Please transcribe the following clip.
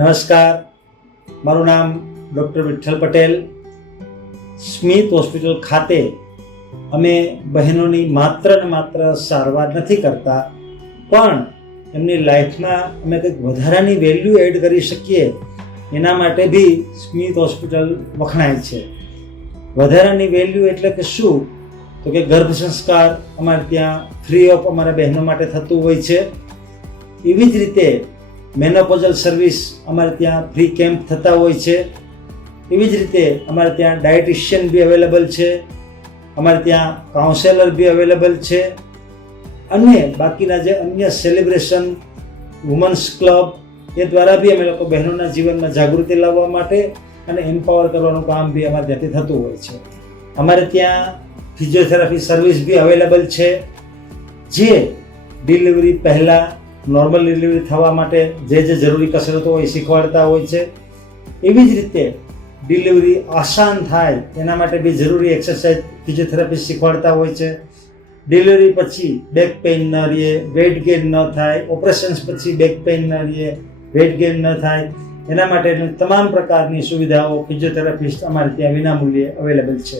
નમસ્કાર, મારું નામ ડૉક્ટર વિઠ્ઠલ પટેલ. સ્મિત હોસ્પિટલ ખાતે અમે બહેનોની માત્ર ને માત્ર સારવાર નથી કરતા, પણ એમની લાઈફમાં અમે કંઈક વધારાની વેલ્યુ એડ કરી શકીએ એના માટે બી સ્મિત હોસ્પિટલ વખણાય છે. વધારાની વેલ્યુ એટલે કે શું? તો કે ગર્ભ સંસ્કાર અમારે ત્યાં ફ્રી ઓફ અમારા બહેનો માટે થતું હોય છે. એવી જ રીતે મેનોપોઝલ સર્વિસ અમારે ત્યાં ફ્રી કેમ્પ થતા હોય છે. એવી જ રીતે અમારે ત્યાં ડાયટિશિયન બી અવેલેબલ છે, અમારે ત્યાં કાઉન્સેલર બી અવેલેબલ છે, અને બાકીના જે અન્ય સેલિબ્રેશન, વુમન્સ ક્લબ એ દ્વારા બી અમે લોકો બહેનોના જીવનમાં જાગૃતિ લાવવા માટે અને એમ્પાવર કરવાનું કામ બી અમારે ત્યાંથી થતું હોય છે. અમારે ત્યાં ફિઝિયોથેરાપી સર્વિસ બી અવેલેબલ છે, જે ડિલિવરી પહેલાં નોર્મલ ડિલિવરી થવા માટે જે જરૂરી કસરતો હોય શીખવાડતા હોય છે. એવી જ રીતે ડિલિવરી આસાન થાય એના માટે બી જરૂરી એક્સરસાઇઝ ફિઝિયોથેરાપિસ્ટ શીખવાડતા હોય છે. ડિલિવરી પછી બેક પેઇન ન રહે, વેઇટ ગેઇન ન થાય, ઓપરેશન્સ પછી બેક પેઇન ન રહે, વેઇટ ગેઇન ન થાય, એના માટેની તમામ પ્રકારની સુવિધાઓ ફિઝિયોથેરાપિસ્ટ અમારે ત્યાં વિનામૂલ્યે અવેલેબલ છે.